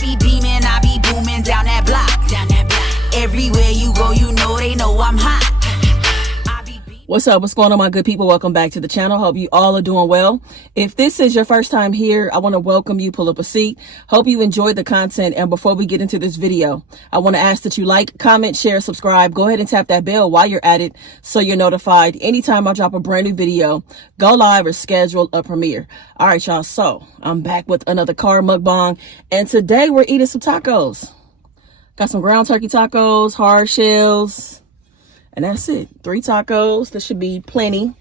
be beaming, I be booming down that block. Everywhere you go, you know they know I'm hot. What's up? What's going on, my good people? Welcome back to the channel. Hope you all are doing well. If this is your first time here, I want to welcome you. Pull up a seat. Hope you enjoyed the content. And before we get into this video, I want to ask that you like, comment, share, subscribe. Go ahead and tap that bell while you're at it so you're notified anytime I drop a brand new video, go live, or schedule a premiere. All right, y'all. So I'm back with another car mukbang. And today we're eating some tacos. Got some ground turkey tacos, hard shells. And that's it. 3 tacos. This should be plenty.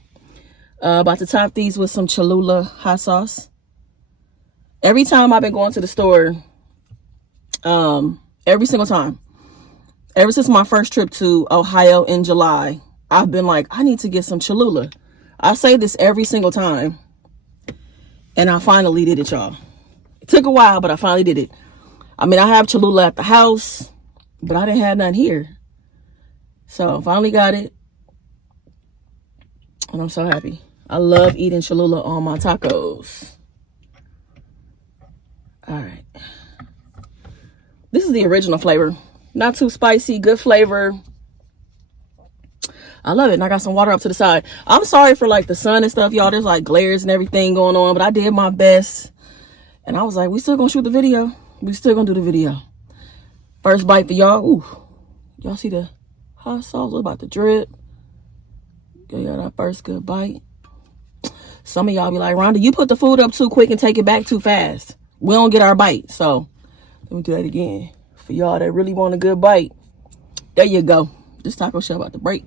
About to top these with some Cholula hot sauce. Every time I've been going to the store, every single time, ever since my first trip to Ohio in July, I've been like, I need to get some Cholula. I say this every single time. And I finally did it, y'all. It took a while, but I finally did it. I mean, I have Cholula at the house, but I didn't have none here. So finally got it, and I'm so happy. I love eating Cholula on my tacos. All right. This is the original flavor. Not too spicy, good flavor. I love it. And I got some water up to the side. I'm sorry for like the sun and stuff, y'all. There's like glares and everything going on, but I did my best. And I was like, we still gonna shoot the video. We still gonna do the video. First bite for y'all. Ooh, y'all see the hot sauce about to drip. Get that first good bite. Some of y'all be like, Rhonda, you put the food up too quick and take it back too fast. We don't get our bite. So let me do that again. For y'all that really want a good bite. There you go. This taco shell about to break.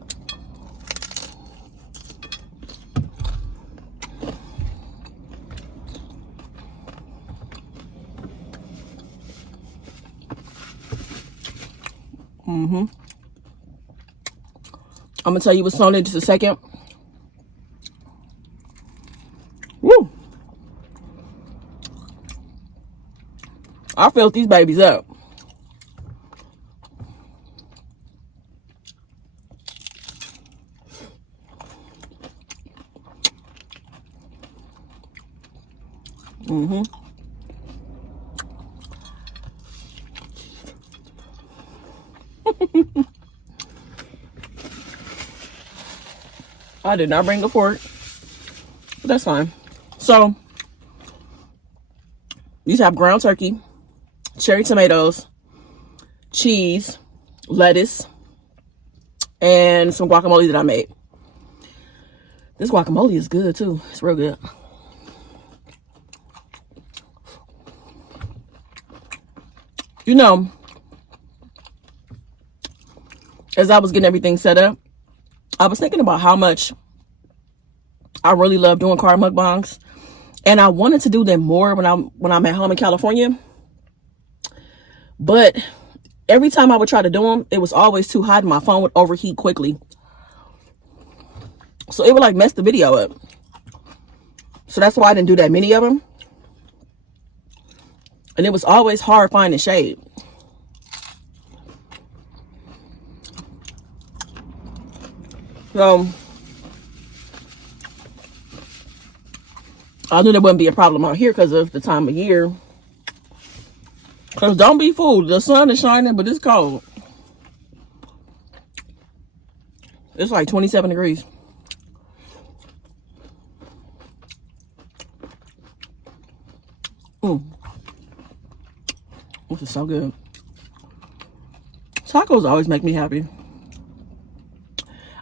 I'm gonna tell you what's on it just a second. Woo! I filled these babies up. I did not bring a fork, but that's fine. So, these have ground turkey, cherry tomatoes, cheese, lettuce, and some guacamole that I made. This guacamole is good too. It's real good. You know, as I was getting everything set up, I was thinking about how much I really love doing car mukbangs, and I wanted to do them more when I'm at home in California. But every time I would try to do them, it was always too hot and my phone would overheat quickly. So it would like mess the video up. So that's why I didn't do that many of them. And it was always hard finding shade. So I knew there wouldn't be a problem out here because of the time of year. Because don't be fooled, the sun is shining, but it's cold. It's like 27 degrees. This is so good. Tacos always make me happy.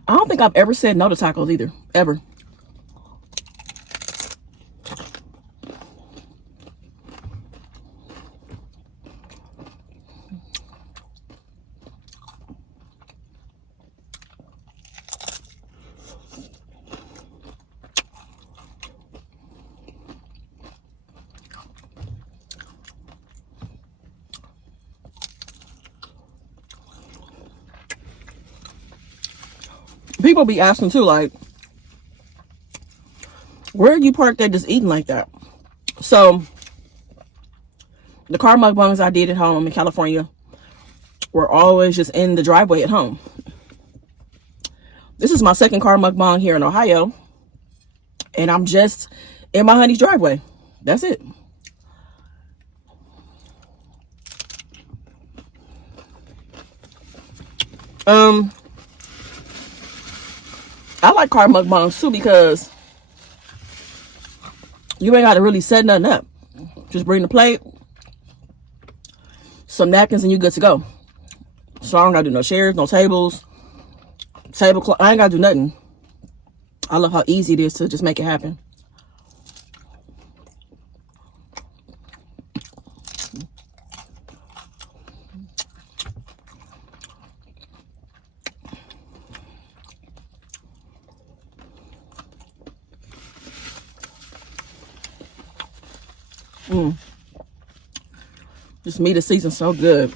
I don't think I've ever said no to tacos either, ever. People be asking too, like, where are you parked at just eating like that? So the car mukbangs I did at home in California were always just in the driveway at home. This is my second car mukbang here in Ohio, and I'm just in my honey's driveway. That's it. I like car mukbangs too because you ain't got to really set nothing up. Just bring the plate, some napkins, and you good to go. So I don't gotta do no chairs, no tables, tablecloth. I ain't gotta do nothing. I love how easy it is to just make it happen. This meat is seasoned so good.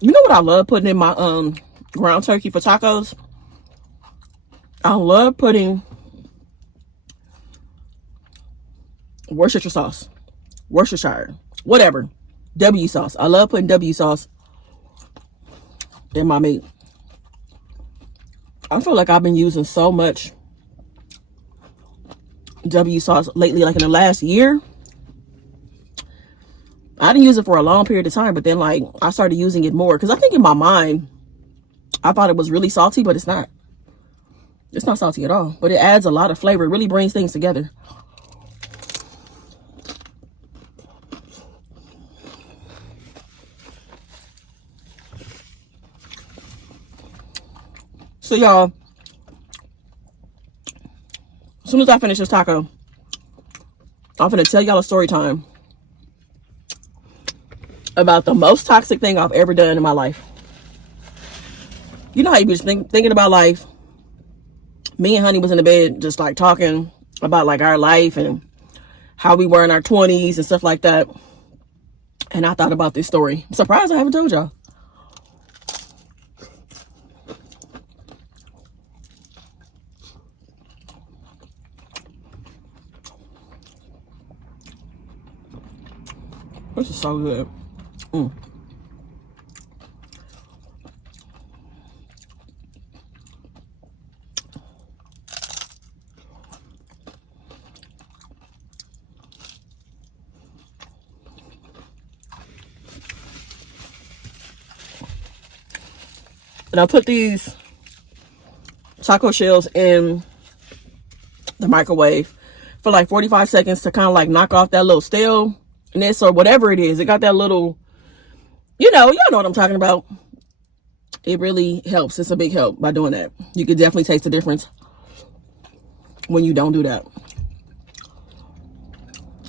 You know what I love putting in my ground turkey for tacos? I love putting Worcestershire sauce. Worcestershire. Whatever. W sauce. I love putting W sauce in my meat. I feel like I've been using so much W sauce lately, like in the last year. I didn't use it for a long period of time, but then like I started using it more because I think in my mind I thought it was really salty, but it's not. It's not salty at all, but it adds a lot of flavor. It really brings things together. So y'all, as soon as I finish this taco, I'm gonna tell y'all a story time about the most toxic thing I've ever done in my life. You know how you be just thinking about life. Me and Honey was in the bed just like talking about like our life and how we were in our 20s and stuff like that. And I thought about this story. I'm surprised I haven't told y'all. This is so good. And I put these taco shells in the microwave for like 45 seconds to kind of like knock off that little staleness or whatever it is. It got that little, y'all know what I'm talking about. It really helps. It's a big help by doing that. You can definitely taste the difference when you don't do that.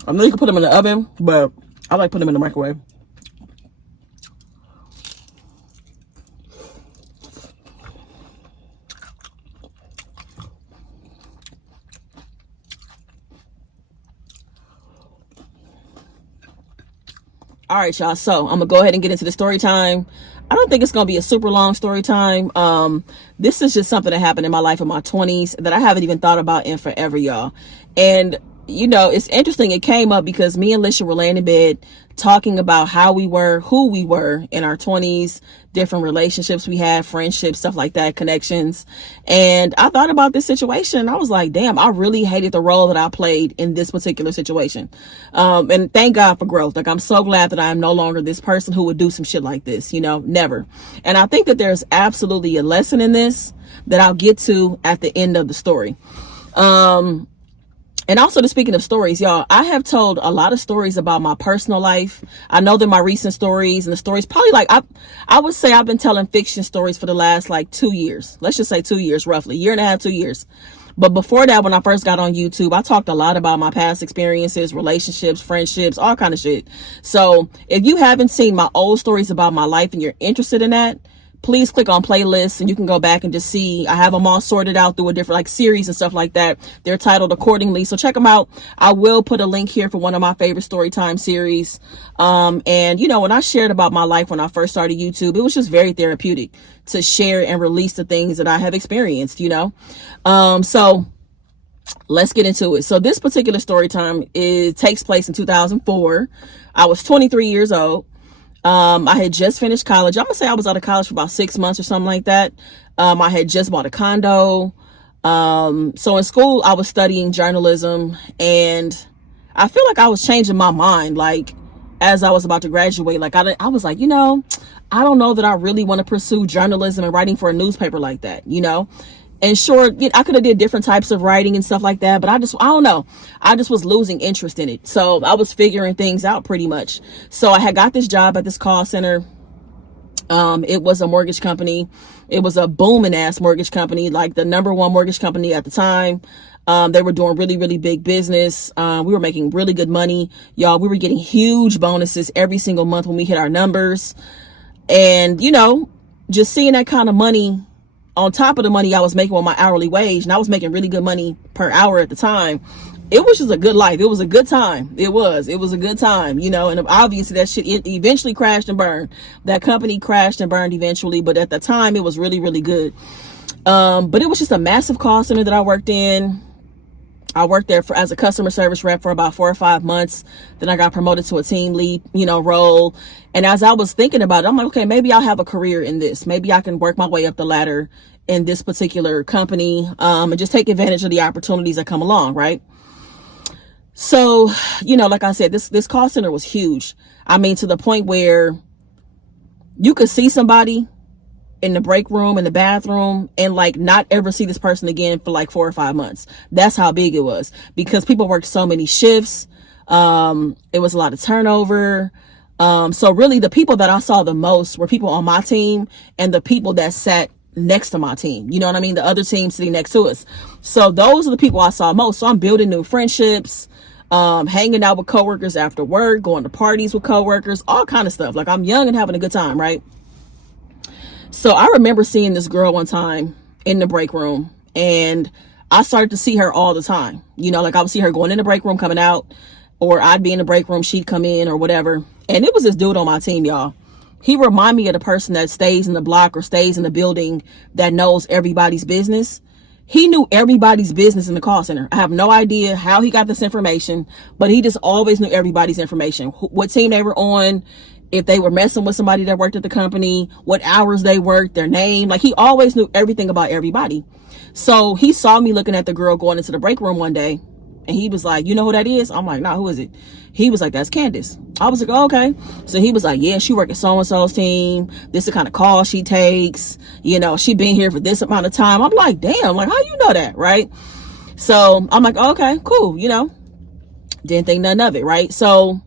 I know you can put them in the oven, but I like putting them in the microwave. All right, y'all. So I'm gonna go ahead and get into the story time. I don't think it's gonna be a super long story time. This is just something that happened in my life in my 20s that I haven't even thought about in forever, y'all. And it's interesting. It came up because me and Lisha were laying in bed talking about how we were, who we were in our 20s, different relationships we had, friendships, stuff like that, connections. And I thought about this situation and I was like, damn, I really hated the role that I played in this particular situation. And thank God for growth. Like, I'm so glad that I'm no longer this person who would do some shit like this, never. And I think that there's absolutely a lesson in this that I'll get to at the end of the story. And also, speaking of stories, y'all, I have told a lot of stories about my personal life. I know they're my recent stories, and the stories probably like, I would say I've been telling fiction stories for the last like 2 years. Let's just say 2 years, roughly. Year and a half, 2 years. But before that, when I first got on YouTube, I talked a lot about my past experiences, relationships, friendships, all kind of shit. So if you haven't seen my old stories about my life and you're interested in that, please click on playlists and you can go back and just see. I have them all sorted out through a different like series and stuff like that. They're titled accordingly. So check them out. I will put a link here for one of my favorite Storytime series. And when I shared about my life when I first started YouTube, it was just very therapeutic to share and release the things that I have experienced, So let's get into it. So this particular story time, it takes place in 2004. I was 23 years old. I had just finished college. I'm gonna say I was out of college for about 6 months or something like that. I had just bought a condo. So in school I was studying journalism, and I feel like I was changing my mind. Like, as I was about to graduate. Like I was like, I don't know that I really want to pursue journalism and writing for a newspaper like that, And sure, I could have did different types of writing and stuff like that, but I don't know. I just was losing interest in it. So I was figuring things out pretty much. So I had got this job at this call center. It was a mortgage company. It was a booming ass mortgage company, like the number one mortgage company at the time. They were doing really, really big business. We were making really good money. Y'all, we were getting huge bonuses every single month when we hit our numbers. And, just seeing that kind of money on top of the money I was making with my hourly wage, and I was making really good money per hour at the time. It was just a good life. It was a good time. It was a good time, and obviously that shit, it eventually crashed and burned. That company crashed and burned eventually, but at the time it was really, really good. But it was just a massive call center that I worked in. I worked there as a customer service rep for about 4 or 5 months. Then I got promoted to a team lead, role. And as I was thinking about it, I'm like, okay, maybe I'll have a career in this. Maybe I can work my way up the ladder in this particular company, and just take advantage of the opportunities that come along, right? So, like I said, this call center was huge. I mean, to the point where you could see somebody in the break room, in the bathroom, and like not ever see this person again for like 4 or 5 months. That's how big it was, because people worked so many shifts. It was a lot of turnover. So really the people that I saw the most were people on my team and the people that sat next to my team. You know what I mean? The other team sitting next to us. So those are the people I saw most. So I'm building new friendships, hanging out with coworkers after work, going to parties with coworkers, all kind of stuff. Like, I'm young and having a good time, right? So I remember seeing this girl one time in the break room, and I started to see her all the time. Like I would see her going in the break room, coming out, or I'd be in the break room, she'd come in or whatever. And it was this dude on my team, y'all. He reminded me of the person that stays in the block or stays in the building that knows everybody's business. He knew everybody's business in the call center. I have no idea how he got this information, but he just always knew everybody's information. What team they were on, if they were messing with somebody that worked at the company, what hours they worked, their name. Like, he always knew everything about everybody. So he saw me looking at the girl going into the break room one day, and he was like, "You know who that is?" I'm like, "Nah, who is it?" He was like, "That's Candace." I was like, "Oh, okay." So he was like, "Yeah, she worked at so-and-so's team. This is the kind of call she takes. She been here for this amount of time." I'm like, damn, like, how you know that, right? So I'm like, oh, okay, cool, Didn't think nothing of it, right? So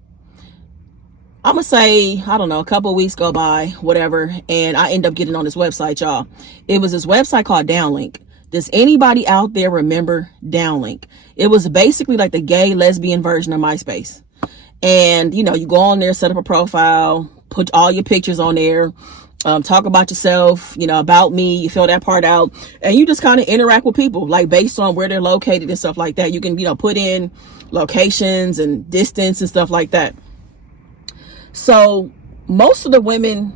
I'm gonna say, I don't know, a couple of weeks go by, whatever, and I end up getting on this website, y'all. It was this website called Downlink. Does anybody out there remember Downlink? It was basically like the gay lesbian version of MySpace. And, you go on there, set up a profile, put all your pictures on there, talk about yourself, about me, you fill that part out, and you just kind of interact with people, like based on where they're located and stuff like that. You can, put in locations and distance and stuff like that. So most of the women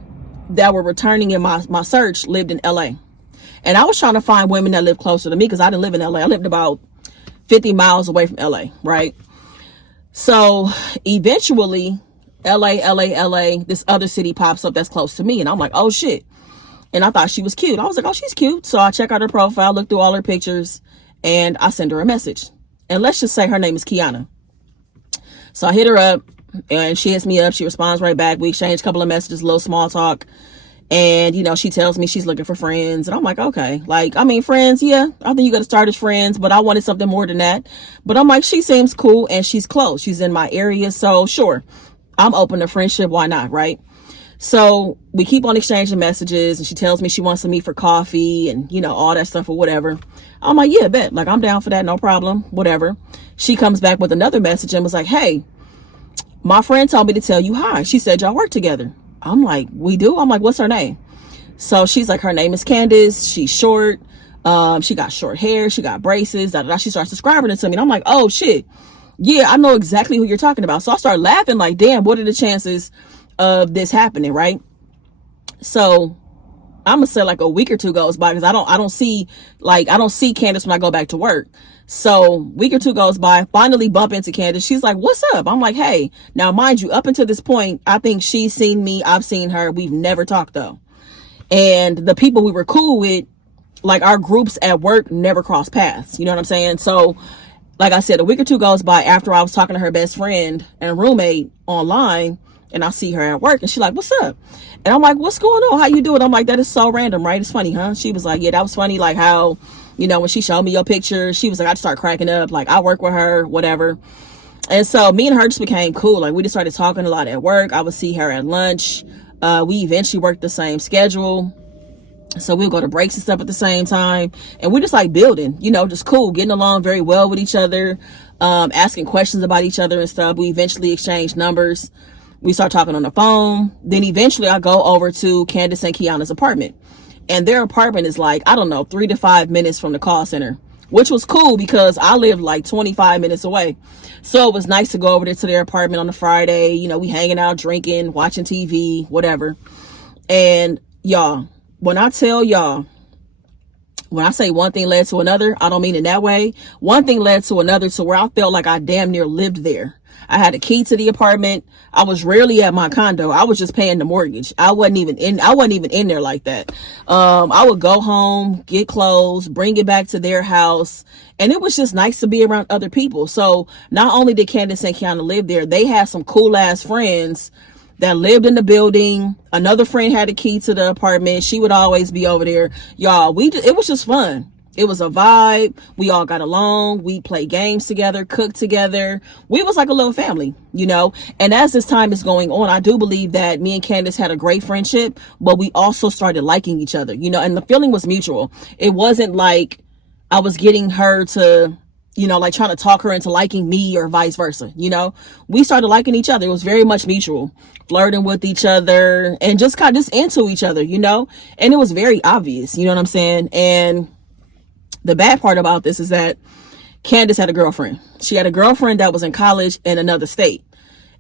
that were returning in my search lived in LA. And I was trying to find women that lived closer to me, because I didn't live in LA. I lived about 50 miles away from LA, right? So eventually, LA, this other city pops up that's close to me. And I'm like, oh shit. And I thought she was cute. I was like, oh, she's cute. So I check out her profile, look through all her pictures, and I send her a message. And let's just say her name is Kiana. So I hit her up, and she hits me up. She responds right back. We exchange a couple of messages, a little small talk. And, she tells me she's looking for friends. And I'm like, okay. Like, I mean, friends, yeah, I think you got to start as friends, but I wanted something more than that. But I'm like, she seems cool and she's close. She's in my area. So sure, I'm open to friendship. Why not? Right? So we keep on exchanging messages, and she tells me she wants to meet for coffee and, all that stuff or whatever. I'm like, yeah, bet. Like, I'm down for that. No problem. Whatever. She comes back with another message and was like, hey, my friend told me to tell you hi. She said y'all work together. I'm like, we do? I'm like, what's her name? So she's like, her name is Candace. She's short. She got short hair. She got braces. She starts describing it to me. And I'm like, oh shit. Yeah, I know exactly who you're talking about. So I start laughing like, damn, what are the chances of this happening, right? So I'm gonna say like a week or two goes by, because I don't see Candace when I go back to work. So week or two goes by, finally bump into Candace. She's like, what's up? I'm like, hey. Now mind you, up until this point, I think she's seen me, I've seen her. We've never talked though. And the people we were cool with, like our groups at work, never crossed paths. You know what I'm saying? So like I said, a week or two goes by after I was talking to her best friend and roommate online, and I see her at work, and she's like, what's up? And I'm like, what's going on? How you doing? I'm like, that is so random, right? It's funny, huh? She was like, yeah, that was funny. Like how, when she showed me your picture, she was like, I just started cracking up. Like, I work with her, whatever. And so me and her just became cool. Like, we just started talking a lot at work. I would see her at lunch. We eventually worked the same schedule. So we'll go to breaks and stuff at the same time. And we just like building, just cool, getting along very well with each other, asking questions about each other and stuff. We eventually exchanged numbers. We start talking on the phone. Then eventually I go over to Candace and Kiana's apartment. And their apartment is like, I don't know, 3 to 5 minutes from the call center, which was cool because I lived like 25 minutes away. So it was nice to go over there to their apartment on a Friday. We hanging out, drinking, watching TV, whatever. And y'all, when I tell y'all, when I say one thing led to another, I don't mean in that way. One thing led to another to where I felt like I damn near lived there. I had a key to the apartment. I was rarely at my condo. I was just paying the mortgage. I wasn't even in there like that. I would go home, get clothes, bring it back to their house. And it was just nice to be around other people. So not only did Candace and Kiana live there, they had some cool ass friends that lived in the building. Another friend had a key to the apartment. She would always be over there. Y'all, it was just fun. It was a vibe. We all got along. We played games together, cooked together. We was like a little family, And as this time is going on, I do believe that me and Candace had a great friendship, but we also started liking each other, and the feeling was mutual. It wasn't like I was getting her to, like trying to talk her into liking me or vice versa. We started liking each other. It was very much mutual, flirting with each other and just kind of just into each other, and it was very obvious, you know what I'm saying? And the bad part about this is that Candace had a girlfriend. She had a girlfriend that was in college in another state.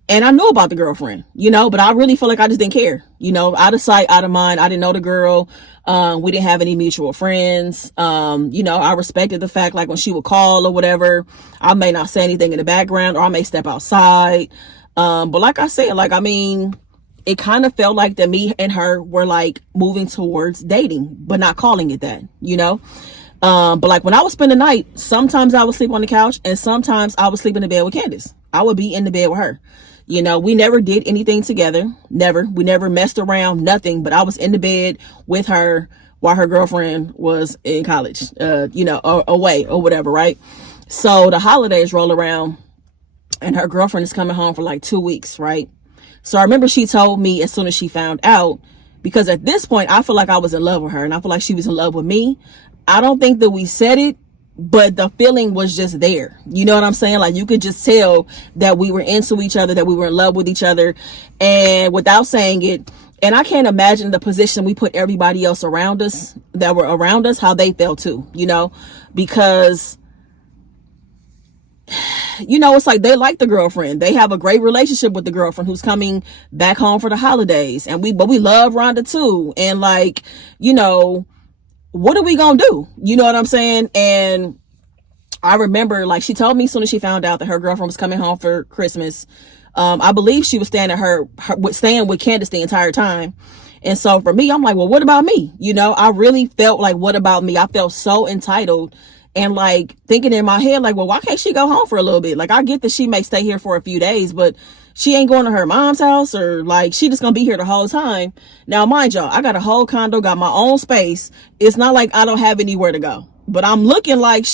And I knew about the girlfriend, but I really feel like I just didn't care, out of sight, out of mind. I didn't know the girl. We didn't have any mutual friends. I respected the fact, like when she would call or whatever, I may not say anything in the background or I may step outside. But like I said, it kind of felt like that me and her were like moving towards dating, but not calling it that, But like when I would spend the night, sometimes I would sleep on the couch and sometimes I would sleep in the bed with Candace. I would be in the bed with her. We never did anything together. Never. We never messed around, nothing. But I was in the bed with her while her girlfriend was in college, or away or whatever, right? So the holidays roll around and her girlfriend is coming home for like 2 weeks, right? So I remember she told me as soon as she found out, because at this point, I feel like I was in love with her and I feel like she was in love with me. I don't think that we said it, but the feeling was just there. You know what I'm saying? Like you could just tell that we were into each other, that we were in love with each other, and without saying it. And I can't imagine the position we put everybody else around us that were around us, how they felt too, because, it's like they like the girlfriend. They have a great relationship with the girlfriend who's coming back home for the holidays. But we love Rhonda too. And what are we gonna do? You know what I'm saying? And I remember she told me as soon as she found out that her girlfriend was coming home for Christmas, I believe she was staying at staying with Candace the entire time. And so for me, I'm like, well, what about me? I really felt like, what about me? I felt so entitled and thinking in my head, well, why can't she go home for a little bit? I get that she may stay here for a few days, but she ain't going to her mom's house or she just gonna be here the whole time. Now, mind y'all, I got a whole condo, got my own space. It's not like I don't have anywhere to go, but I'm looking like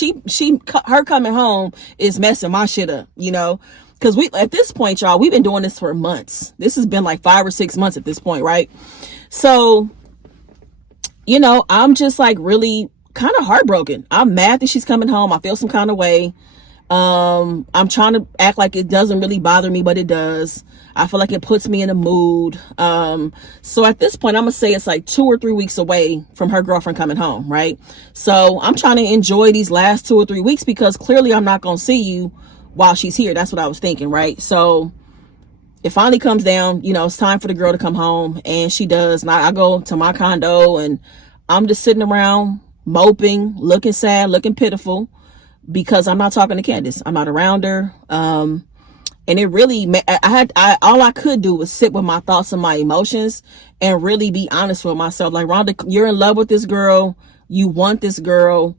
her coming home is messing my shit up, because at this point, y'all, we've been doing this for months. This has been 5 or 6 months at this point, right? So, I'm just really kind of heartbroken. I'm mad that she's coming home. I feel some kind of way. I'm trying to act like it doesn't really bother me, but it does. I feel like it puts me in a mood. So at this point, I'm gonna say it's 2 or 3 weeks away from her girlfriend coming home, right? So I'm trying to enjoy these last 2 or 3 weeks because clearly I'm not gonna see you while she's here. That's what I was thinking, right? So it finally comes down, it's time for the girl to come home, and she does. And I go to my condo and I'm just sitting around moping, looking sad, looking pitiful, because I'm not talking to Candace. I'm not around her. And it really, all I could do was sit with my thoughts and my emotions and really be honest with myself. Rhonda, you're in love with this girl. You want this girl.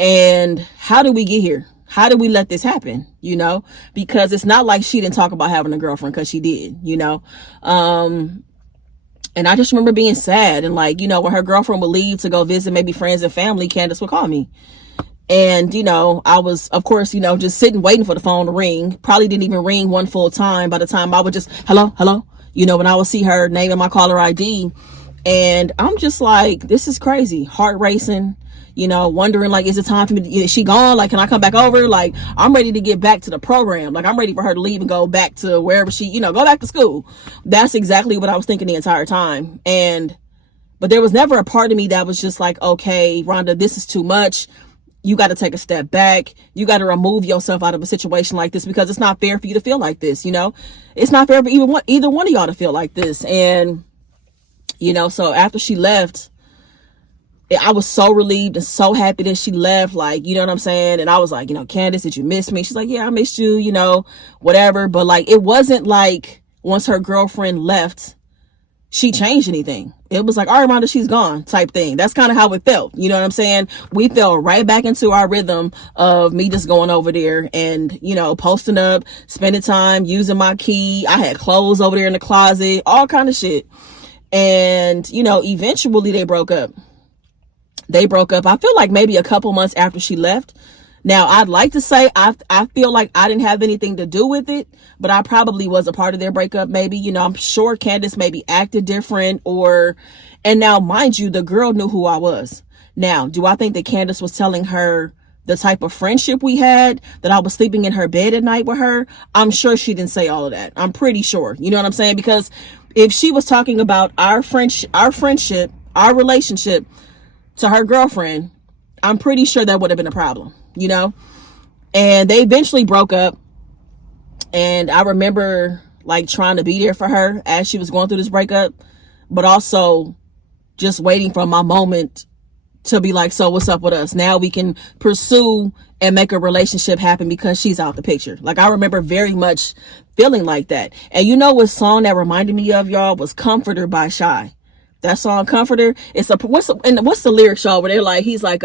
And how did we get here? How did we let this happen? You know, because it's not like she didn't talk about having a girlfriend, because she did, you know. And I just remember being sad, and like, you know, when her girlfriend would leave to go visit maybe friends and family, Candace would call me. And, you know, I was, of course, you know, just sitting waiting for the phone to ring. Probably didn't even ring one full time. By the time I would just, hello, hello, you know, when I would see her name in my caller ID. And I'm just like, this is crazy. Heart racing, you know, wondering like, is it time for me? Is she gone? Like, can I come back over? Like, I'm ready to get back to the program. Like, I'm ready for her to leave and go back to wherever she, you know, go back to school. That's exactly what I was thinking the entire time. But there was never a part of me that was just like, okay, Rhonda, this is too much. You got to take a step back. You got to remove yourself out of a situation like this, because it's not fair for you to feel like this. You know, it's not fair for either one of y'all to feel like this. And, you know, so after she left, I was so relieved and so happy that she left. Like, you know what I'm saying? And I was like, you know, Candace, did you miss me? She's like, yeah, I missed you, you know, whatever. But like, it wasn't like once her girlfriend left, she changed anything. It was like, all right, Rhonda, she's gone type thing. That's kind of how it felt. You know what I'm saying? We fell right back into our rhythm of me just going over there and, you know, posting up, spending time, using my key. I had clothes over there in the closet, all kind of shit. And, you know, eventually they broke up. I feel like maybe a couple months after she left. Now, I'd like to say I feel like I didn't have anything to do with it, but I probably was a part of their breakup. Maybe, you know, I'm sure Candace maybe acted different, and now mind you, the girl knew who I was. Now, do I think that Candace was telling her the type of friendship we had, that I was sleeping in her bed at night with her? I'm sure she didn't say all of that. I'm pretty sure. You know what I'm saying? Because if she was talking about our friendship, our relationship to her girlfriend, I'm pretty sure that would have been a problem, you know? And they eventually broke up. And I remember like trying to be there for her as she was going through this breakup, but also just waiting for my moment to be like, so what's up with us? Now we can pursue and make a relationship happen because she's out the picture. Like, I remember very much feeling like that. And you know what song that reminded me of, y'all, was Comforter by Shy. That song Comforter, what's the lyrics, y'all, where they're like, he's like,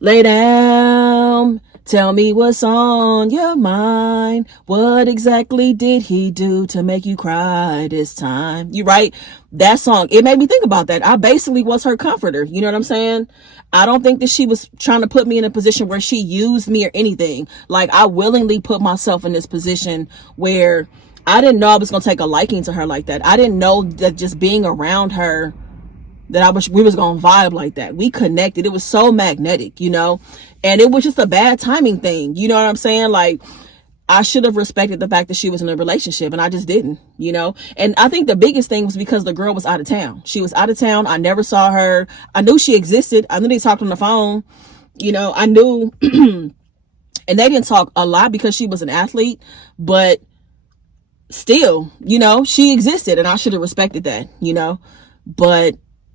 lay down, tell me what's on your mind. What exactly did he do to make you cry this time? You right? That song, it made me think about that. I basically was her comforter. You know what I'm saying? I don't think that she was trying to put me in a position where she used me or anything. Like, I willingly put myself in this position where I didn't know I was going to take a liking to her like that. I didn't know that just being around her, that we was going to vibe like that. We connected. It was so magnetic, you know, and it was just a bad timing thing. You know what I'm saying? Like, I should have respected the fact that she was in a relationship, and I just didn't, you know? And I think the biggest thing was because the girl was out of town. She was out of town. I never saw her. I knew she existed. I knew they talked on the phone, you know, I knew, and they didn't talk a lot because she was an athlete, but still, you know, she existed, and I should have respected that, you know?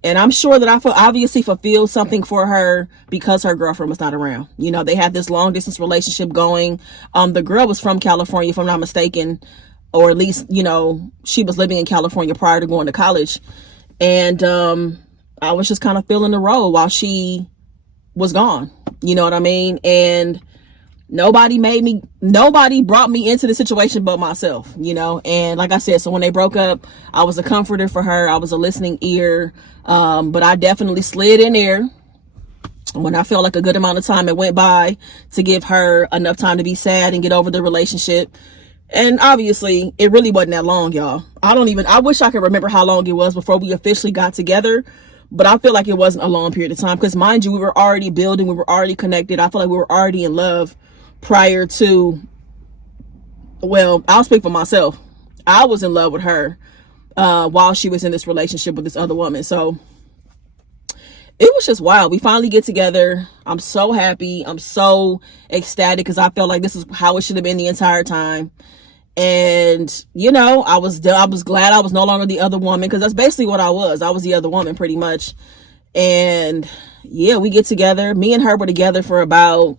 And I'm sure that I obviously fulfilled something for her because her girlfriend was not around. You know, they had this long distance relationship going. The girl was from California, if I'm not mistaken, or at least, you know, she was living in California prior to going to college. And I was just kind of filling the role while she was gone. You know what I mean? And nobody brought me into the situation but myself, you know? And like I said, so when they broke up, I was a comforter for her. I was a listening ear. But I definitely slid in there when I felt like a good amount of time had went by to give her enough time to be sad and get over the relationship. And obviously it really wasn't that long, y'all. I wish I could remember how long it was before we officially got together, but I feel like it wasn't a long period of time, because mind you, we were already building, we were already connected. I feel like we were already in love prior to, well, I'll speak for myself. I was in love with her while she was in this relationship with this other woman. So it was just wild. We finally get together. I'm so happy. I'm so ecstatic because I felt like this is how it should have been the entire time. And, you know, I was glad I was no longer the other woman, because that's basically what I was. I was the other woman pretty much. And yeah, we get together. Me and her were together for about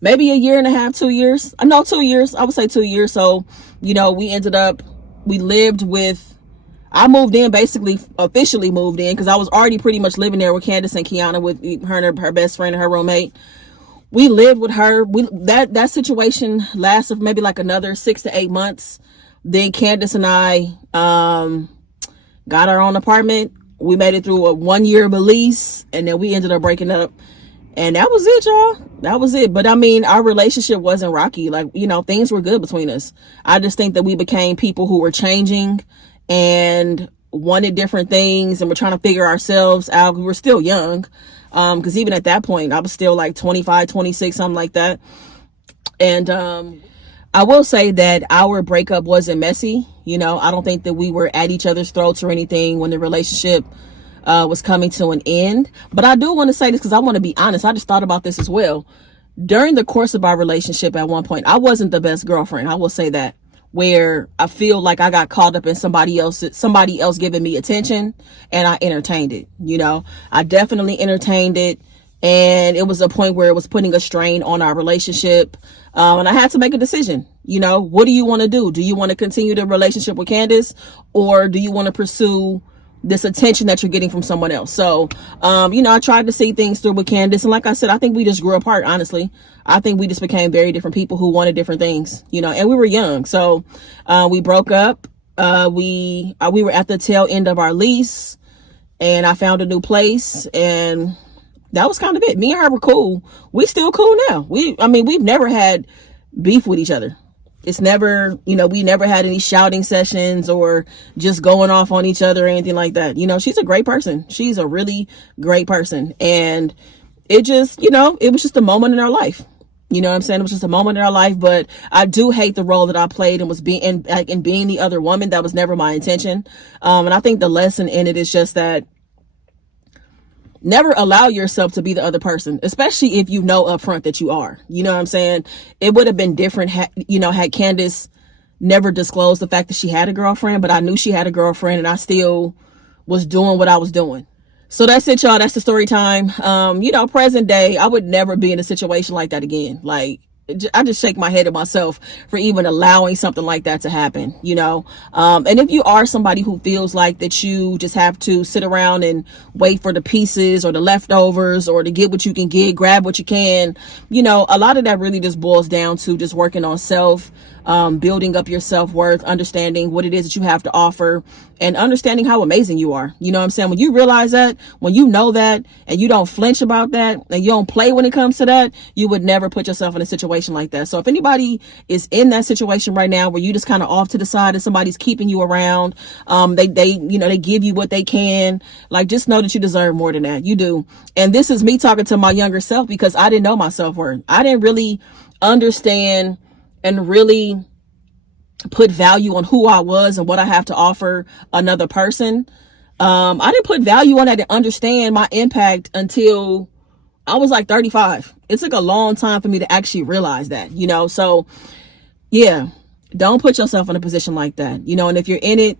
maybe a year and a half, 2 years. No, 2 years. I would say 2 years. So, you know, I moved in, basically officially moved in, because I was already pretty much living there with Candace and Kiana, with her and her best friend and her roommate. we lived with her. That situation lasted maybe like another 6 to 8 months. Then Candace and I got our own apartment. We made it through a 1-year lease, and then we ended up breaking up. And that was it, y'all. That was it. But I mean, our relationship wasn't rocky. Like, you know, things were good between us. I just think that we became people who were changing and wanted different things, and we're trying to figure ourselves out. We were still young. Because even at that point, I was still like 25, 26, something like that. And I will say that our breakup wasn't messy. You know, I don't think that we were at each other's throats or anything when the relationship was coming to an end. But I do want to say this because I want to be honest. I just thought about this as well. During the course of our relationship at one point, I wasn't the best girlfriend. I will say that. Where I feel like I got caught up in somebody else giving me attention, and I entertained it. You know, I definitely entertained it. And it was a point where it was putting a strain on our relationship. And I had to make a decision. You know, what do you want to do? Do you want to continue the relationship with Candace, or do you want to pursue this attention that you're getting from someone else? So, you know, I tried to see things through with Candace. And like I said, I think we just grew apart, honestly. I think we just became very different people who wanted different things, you know, and we were young. So, we broke up. We were at the tail end of our lease, and I found a new place, and that was kind of it. Me and her were cool. We still cool now. We've never had beef with each other. It's never, you know, we never had any shouting sessions or just going off on each other or anything like that. You know, she's a great person. She's a really great person. And it just, you know, it was just a moment in our life. You know what I'm saying? It was just a moment in our life. But I do hate the role that I played and was being the other woman. That was never my intention. And I think the lesson in it is just that never allow yourself to be the other person, especially if you know up front that you are. You know what I'm saying? It would have been different, had Candace never disclosed the fact that she had a girlfriend, but I knew she had a girlfriend, and I still was doing what I was doing. So that's it, y'all. That's the story time. You know, present day, I would never be in a situation like that again. Like, I just shake my head at myself for even allowing something like that to happen, you know. And if you are somebody who feels like that you just have to sit around and wait for the pieces or the leftovers or to get what you can get, grab what you can, you know, a lot of that really just boils down to just working on self, building up your self-worth, understanding what it is that you have to offer, and understanding how amazing you are. You know what I'm saying? When you realize that, when you know that, and you don't flinch about that, and you don't play when it comes to that, you would never put yourself in a situation like that. So if anybody is in that situation right now where you just kind of off to the side and somebody's keeping you around, they give you what they can, like, just know that you deserve more than that. You do. And this is me talking to my younger self, because I didn't know my self-worth. I didn't really understand and really put value on who I was and what I have to offer another person. I didn't put value on that and understand my impact until I was like 35. It took a long time for me to actually realize that, you know. So yeah, don't put yourself in a position like that, you know. And if you're in it,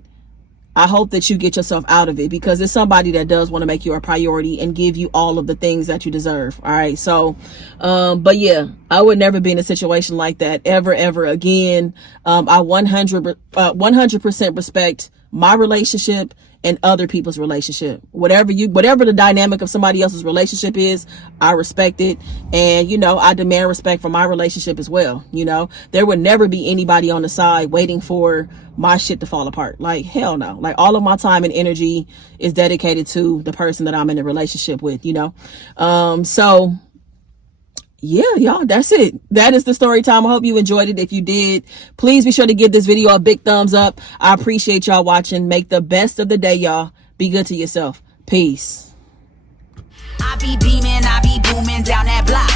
I hope that you get yourself out of it, because it's somebody that does want to make you a priority and give you all of the things that you deserve. All right. So, but yeah, I would never be in a situation like that ever again. I 100% respect my relationship and other people's relationship. Whatever the dynamic of somebody else's relationship is, I respect it. And, you know, I demand respect for my relationship as well. You know, there would never be anybody on the side waiting for my shit to fall apart. Like, hell no. Like, all of my time and energy is dedicated to the person that I'm in a relationship with, you know? So yeah, y'all, that's it. That is the story time. I hope you enjoyed it. If you did, please be sure to give this video a big thumbs up. I appreciate y'all watching. Make the best of the day, y'all. Be good to yourself. Peace. I be beaming, I be booming down that block.